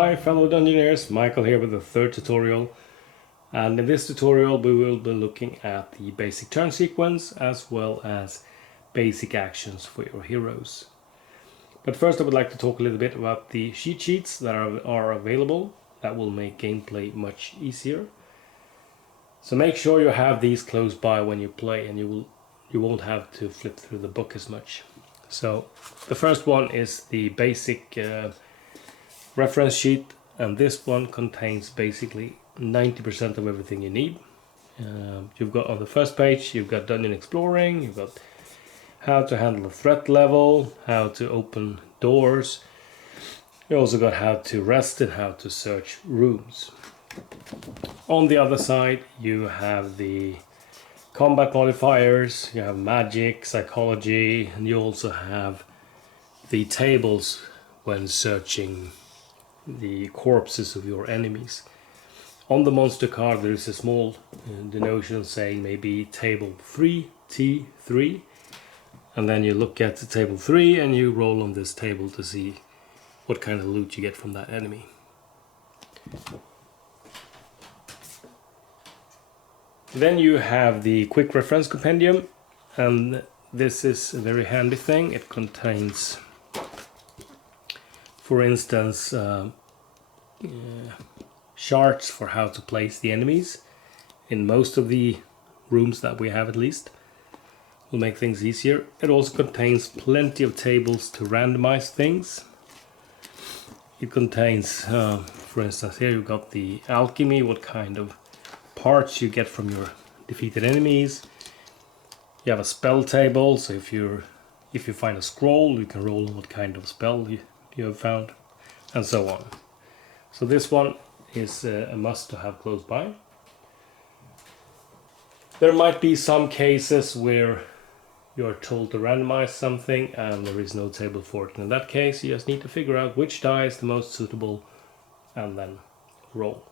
Hi fellow Dungeoneers, Michael here with the third tutorial, and in this tutorial we will be looking at the basic turn sequence as well as basic actions for your heroes. But first I would like to talk a little bit about the cheat sheets that are available that will make gameplay much easier. So make sure you have these close by when you play, and you won't have to flip through the book as much. So the first one is the basic reference sheet, and this one contains basically 90% of everything you need. You've got on the first page, you've got dungeon exploring, you've got how to handle a threat level, how to open doors. You also got how to rest and how to search rooms. On the other side you have the combat modifiers, you have magic, psychology, and you also have the tables when searching the corpses of your enemies. On the monster card there is a small denotation saying maybe table 3, T3, and then you look at the table 3 and you roll on this table to see what kind of loot you get from that enemy. Then you have the quick reference compendium, and this is a very handy thing. It contains, for instance, charts for how to place the enemies in most of the rooms that we have, at least. Will make things easier. It also contains plenty of tables to randomize things. It contains, for instance, here you've got the alchemy, what kind of parts you get from your defeated enemies. You have a spell table, so if you find a scroll, you can roll on what kind of spell you have found, and so on. So this one is a must to have close by. There might be some cases where you're told to randomize something and there is no table for it. In that case, you just need to figure out which die is the most suitable and then roll.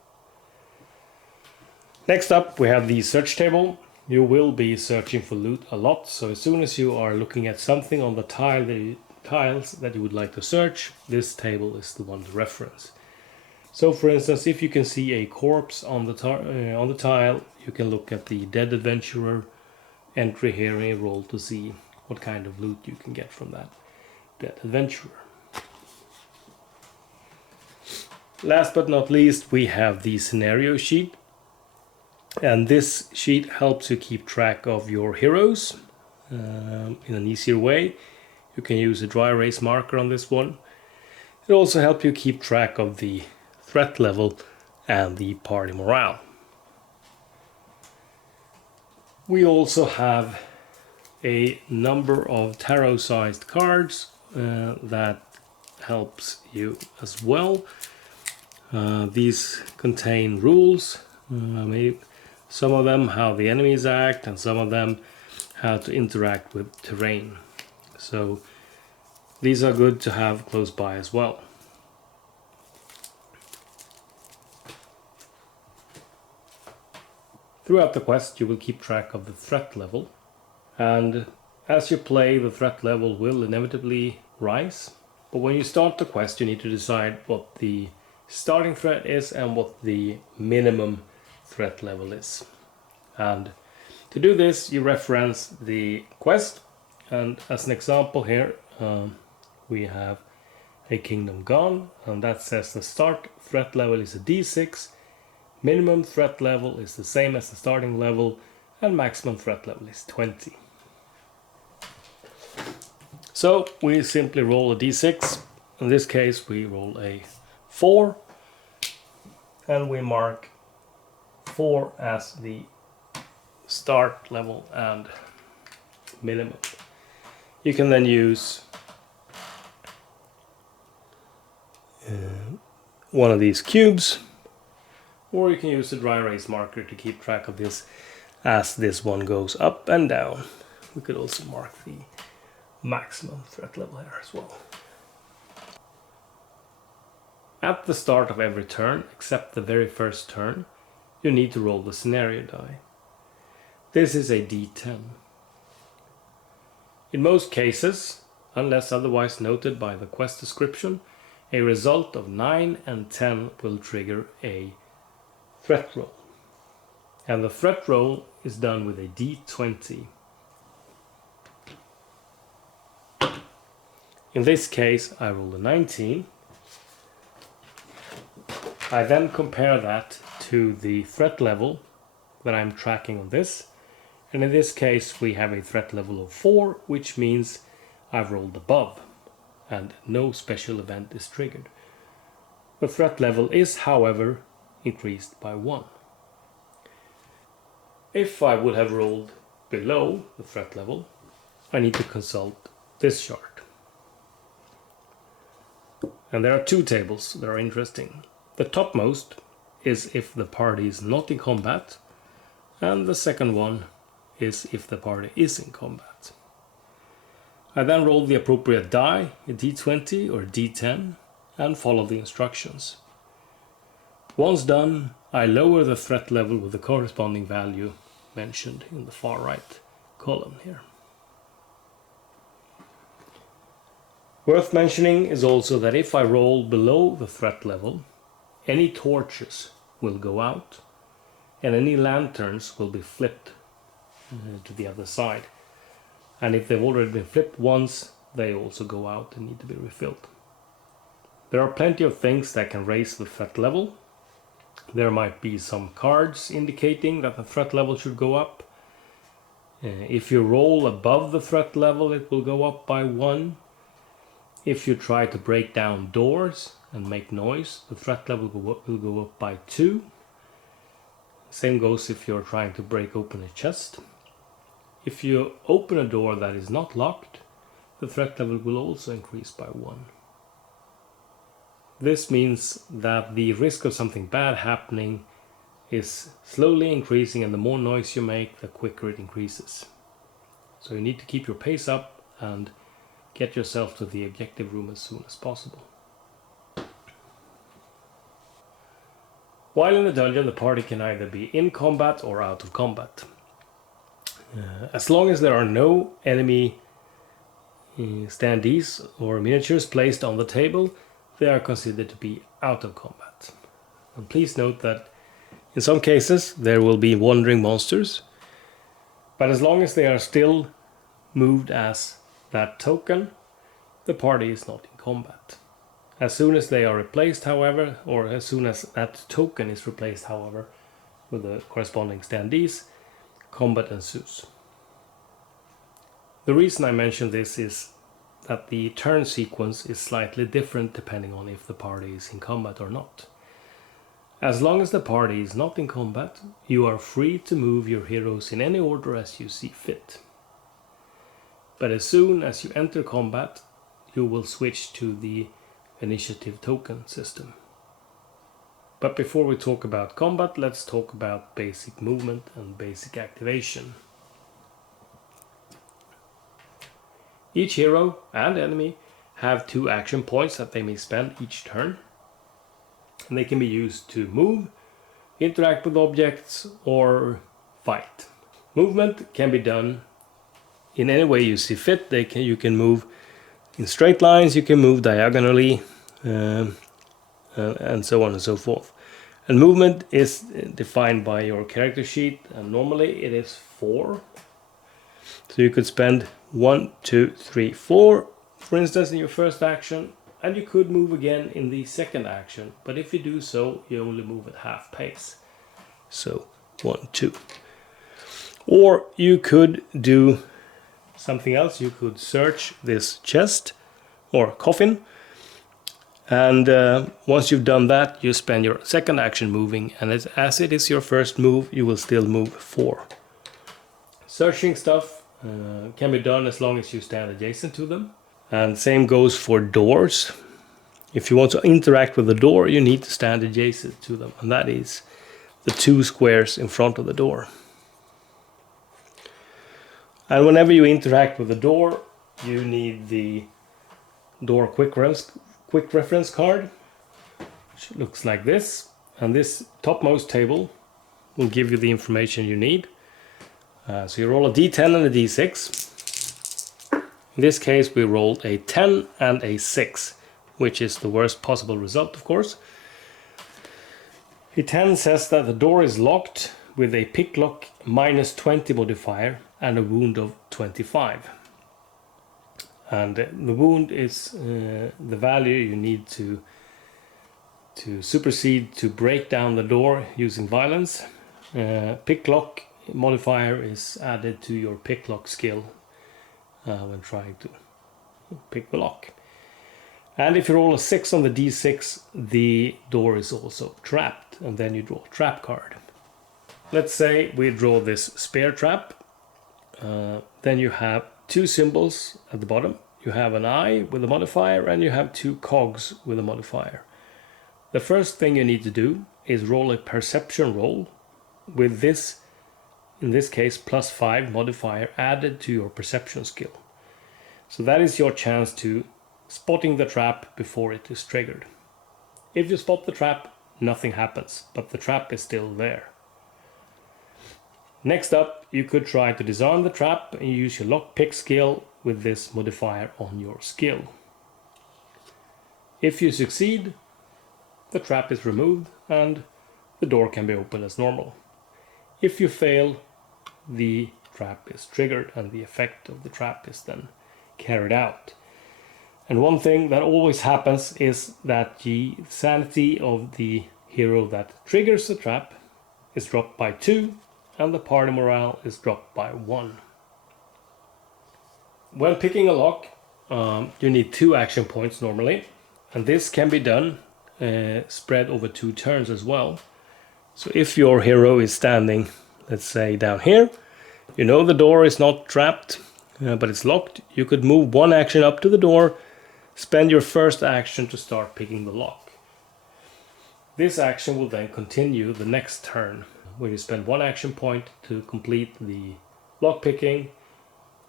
Next up we have the search table. You will be searching for loot a lot, so as soon as you are looking at something on the tiles that you would like to search, this table is the one to reference. So for instance, if you can see a corpse on the tile, you can look at the dead adventurer entry here and roll to see what kind of loot you can get from that dead adventurer. Last but not least, we have the scenario sheet. And this sheet helps you keep track of your heroes in an easier way. You can use a dry erase marker on this one. It also helps you keep track of the threat level and the party morale. We also have a number of tarot-sized cards that helps you as well. These contain rules, some of them how the enemies act, and some of them how to interact with terrain. So these are good to have close by as well. Throughout the quest you will keep track of the threat level, and as you play the threat level will inevitably rise. But when you start the quest you need to decide what the starting threat is and what the minimum threat level is. And to do this you reference the quest, and as an example here we have a Kingdom Gone, and that says the start threat level is a D6, minimum threat level is the same as the starting level, and maximum threat level is 20. So we simply roll a D6. In this case we roll a 4, and we mark 4 as the start level and minimum. You can then use one of these cubes, or you can use a dry erase marker to keep track of this as this one goes up and down. We could also mark the maximum threat level here as well. At the start of every turn, except the very first turn, you need to roll the scenario die. This is a D10. In most cases, unless otherwise noted by the quest description, a result of 9 and 10 will trigger a threat roll. And the threat roll is done with a d20. In this case, I roll a 19. I then compare that to the threat level that I'm tracking on this. And in this case, we have a threat level of 4, which means I've rolled above and no special event is triggered. The threat level is, however, increased by 1. If I would have rolled below the threat level, I need to consult this chart. And there are two tables that are interesting. The topmost is if the party is not in combat, and the second one is if the party is in combat. I then roll the appropriate die, a d20 or a d10, and follow the instructions. Once done, I lower the threat level with the corresponding value mentioned in the far right column here. Worth mentioning is also that if I roll below the threat level, any torches will go out and any lanterns will be flipped to the other side. And if they've already been flipped once, they also go out and need to be refilled. There are plenty of things that can raise the threat level. There might be some cards indicating that the threat level should go up. If you roll above the threat level, it will go up by 1. If you try to break down doors and make noise, the threat level will go up by 2. Same goes if you're trying to break open a chest. If you open a door that is not locked, the threat level will also increase by 1. This means that the risk of something bad happening is slowly increasing, and the more noise you make, the quicker it increases. So you need to keep your pace up and get yourself to the objective room as soon as possible. While in the dungeon, the party can either be in combat or out of combat. As long as there are no enemy standees or miniatures placed on the table, they are considered to be out of combat. And please note that in some cases there will be wandering monsters, but as long as they are still moved as that token, the party is not in combat. As soon as they are replaced, however, or as soon as that token is replaced, however, with the corresponding standees, combat ensues. The reason I mention this is that the turn sequence is slightly different depending on if the party is in combat or not. As long as the party is not in combat, you are free to move your heroes in any order as you see fit. But as soon as you enter combat, you will switch to the initiative token system. But before we talk about combat, let's talk about basic movement and basic activation. Each hero and enemy have 2 action points that they may spend each turn. And they can be used to move, interact with objects, or fight. Movement can be done in any way you see fit. You can move in straight lines, you can move diagonally, and so on and so forth. And movement is defined by your character sheet, and normally it is 4. So you could spend 1, 2, 3, 4, for instance, in your first action, and you could move again in the second action. But if you do so, you only move at half pace. So 1, 2. Or you could do something else. You could search this chest or coffin, and once you've done that, you spend your second action moving, and as it is your first move, you will still move 4. Searching stuff can be done as long as you stand adjacent to them, and same goes for doors. If you want to interact with the door, you need to stand adjacent to them, and that is the 2 squares in front of the door. And whenever you interact with the door, you need the door quick reference card, which looks like this. And this topmost table will give you the information you need. So you roll a d10 and a d6. In this case, we rolled a 10 and a 6, which is the worst possible result, of course. It then says that the door is locked with a pick lock -20 modifier and a wound of 25. And the wound is the value you need to supersede to break down the door using violence. Pick lock modifier is added to your pick lock skill when trying to pick the lock. And if you roll a 6 on the d6, the door is also trapped, and then you draw a trap card. Let's say we draw this spear trap. Then you have two symbols at the bottom. You have an eye with a modifier, and you have two cogs with a modifier. The first thing you need to do is roll a perception roll with this, in this case, +5 modifier added to your perception skill. So that is your chance to spotting the trap before it is triggered. If you spot the trap, nothing happens, but the trap is still there. Next up, you could try to disarm the trap and use your lockpick skill with this modifier on your skill. If you succeed, the trap is removed and the door can be opened as normal. If you fail, the trap is triggered and the effect of the trap is then carried out. And one thing that always happens is that the sanity of the hero that triggers the trap is dropped by 2 and the party morale is dropped by 1. When picking a lock, you need 2 action points normally, and this can be done spread over 2 turns as well. So if your hero is standing, let's say down here, you know the door is not trapped, but it's locked, you could move 1 action up to the door, spend your first action to start picking the lock. This action will then continue the next turn, where you spend 1 action point to complete the lock picking.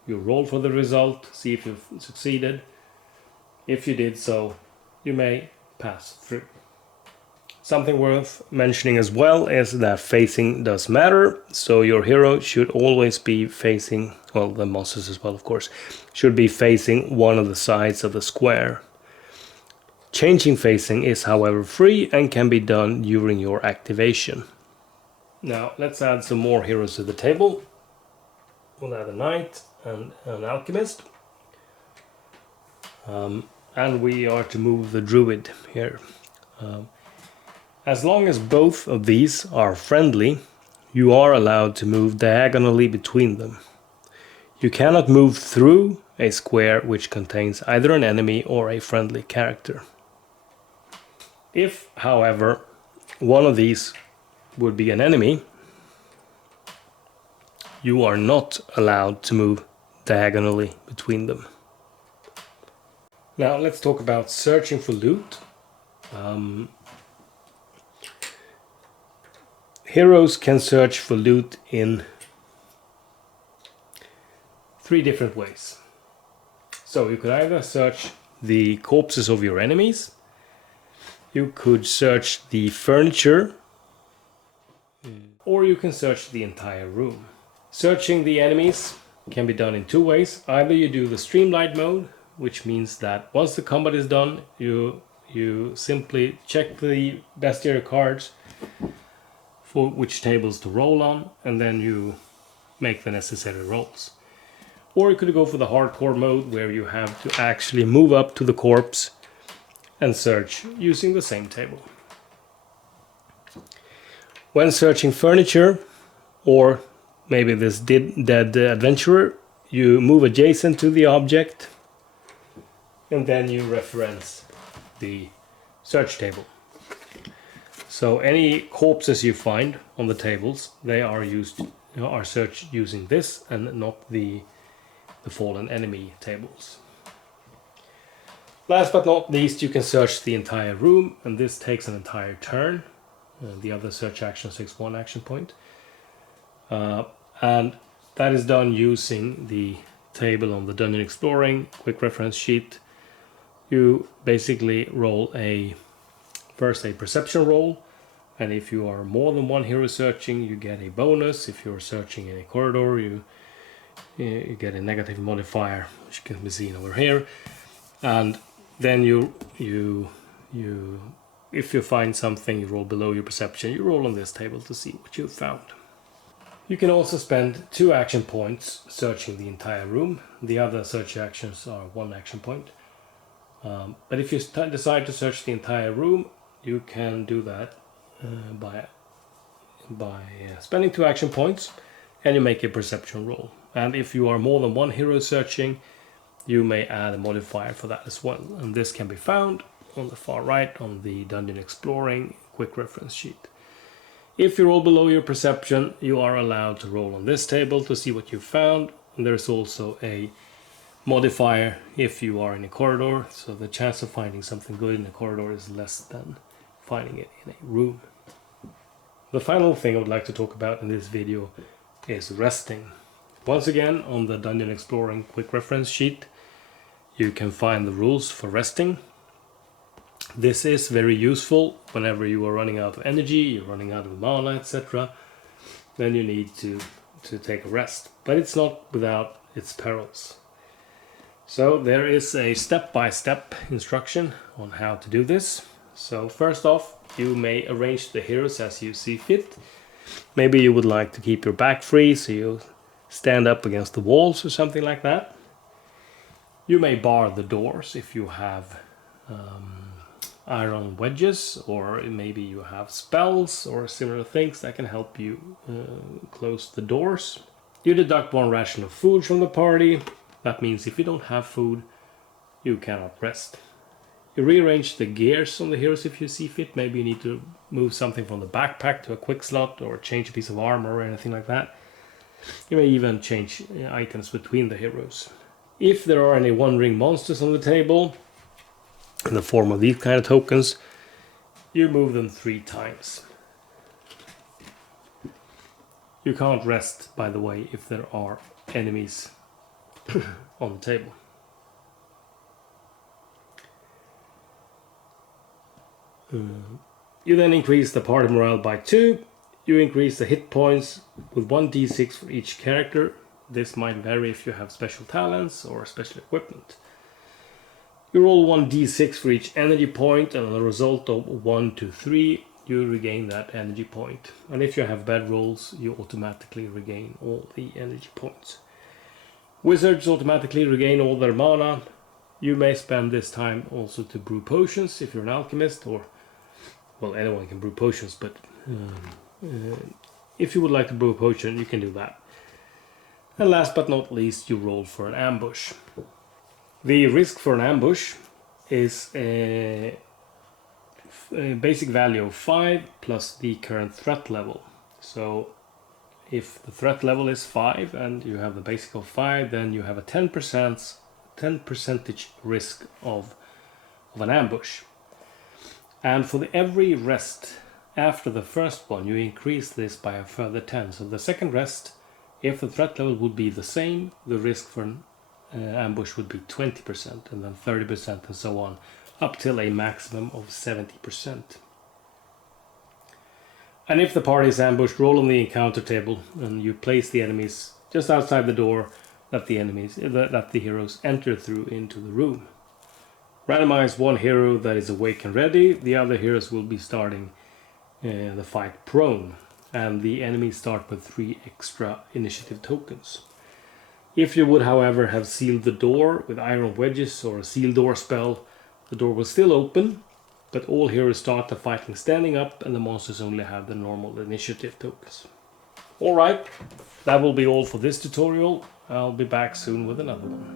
You roll for the result, see if you've succeeded. If you did so, you may pass through. Something worth mentioning as well is that facing does matter, so your hero should always be facing, well, the monsters as well of course, should be facing one of the sides of the square. Changing facing is however free and can be done during your activation. Now let's add some more heroes to the table. We'll add a knight and an alchemist. And we are to move the druid here. As long as both of these are friendly, you are allowed to move diagonally between them. You cannot move through a square which contains either an enemy or a friendly character. If, however, one of these would be an enemy, you are not allowed to move diagonally between them. Now let's talk about searching for loot. Heroes can search for loot in 3 different ways. So you could either search the corpses of your enemies, you could search the furniture, or you can search the entire room. Searching the enemies can be done in 2 ways. Either you do the streamlined mode, which means that once the combat is done, you simply check the bestiary cards for which tables to roll on, and then you make the necessary rolls. Or you could go for the hardcore mode, where you have to actually move up to the corpse and search using the same table. When searching furniture, or maybe this dead adventurer, you move adjacent to the object and then you reference the search table. So any corpses you find on the tables, they are searched using this and not the fallen enemy tables. Last but not least, you can search the entire room, and this takes an entire turn. The other search action takes 1 action point. And that is done using the table on the Dungeon Exploring quick reference sheet. You basically roll first a perception roll, and if you are more than 1 hero searching, you get a bonus. If you're searching in a corridor, you get a negative modifier, which can be seen over here. And Then if you find something, you roll below your perception. You roll on this table to see what you found. You can also spend 2 action points searching the entire room. The other search actions are 1 action point. But if you decide to search the entire room, you can do that by spending 2 action points, and you make a perception roll. And if you are more than 1 hero searching, you may add a modifier for that as well. And this can be found on the far right on the Dungeon Exploring quick reference sheet. If you roll below your perception, you are allowed to roll on this table to see what you found. And there's also a modifier if you are in a corridor, so the chance of finding something good in a corridor is less than finding it in a room. The final thing I would like to talk about in this video is resting. Once again, on the Dungeon Exploring quick reference sheet, you can find the rules for resting. This is very useful whenever you are running out of energy, you're running out of mana, etc. Then you need to take a rest. But it's not without its perils. So there is a step-by-step instruction on how to do this. So first off, you may arrange the heroes as you see fit. Maybe you would like to keep your back free, so you stand up against the walls or something like that. You may bar the doors if you have iron wedges, or maybe you have spells or similar things that can help you close the doors. You deduct 1 ration of food from the party. That means if you don't have food, you cannot rest. You rearrange the gears on the heroes if you see fit. Maybe you need to move something from the backpack to a quick slot, or change a piece of armor or anything like that. You may even change items between the heroes. If there are any one-ring monsters on the table, in the form of these kind of tokens, you move them 3 times. You can't rest, by the way, if there are enemies on the table. You then increase the party morale by 2. You increase the hit points with 1d6 for each character. This might vary if you have special talents or special equipment. You roll 1d6 for each energy point, and on the result of 1 to 3, you regain that energy point. And if you have bad rolls, you automatically regain all the energy points. Wizards automatically regain all their mana. You may spend this time also to brew potions if you're an alchemist, or, well, anyone can brew potions, but if you would like to brew a potion, you can do that. And last but not least, you roll for an ambush. The risk for an ambush is a basic value of 5 plus the current threat level. So if the threat level is 5 and you have the basic of 5, then you have a 10% risk of an ambush. And for every rest after the first one, you increase this by a further 10. So the second rest, if the threat level would be the same, the risk for an ambush would be 20%, and then 30%, and so on, up till a maximum of 70%. And if the party is ambushed, roll on the encounter table, and you place the enemies just outside the door that the heroes enter through into the room. Randomize 1 hero that is awake and ready. The other heroes will be starting the fight prone, and the enemies start with 3 extra initiative tokens. If you would, however, have sealed the door with iron wedges or a seal door spell, the door will still open, but all heroes start the fighting standing up, and the monsters only have the normal initiative tokens. Alright, that will be all for this tutorial. I'll be back soon with another one.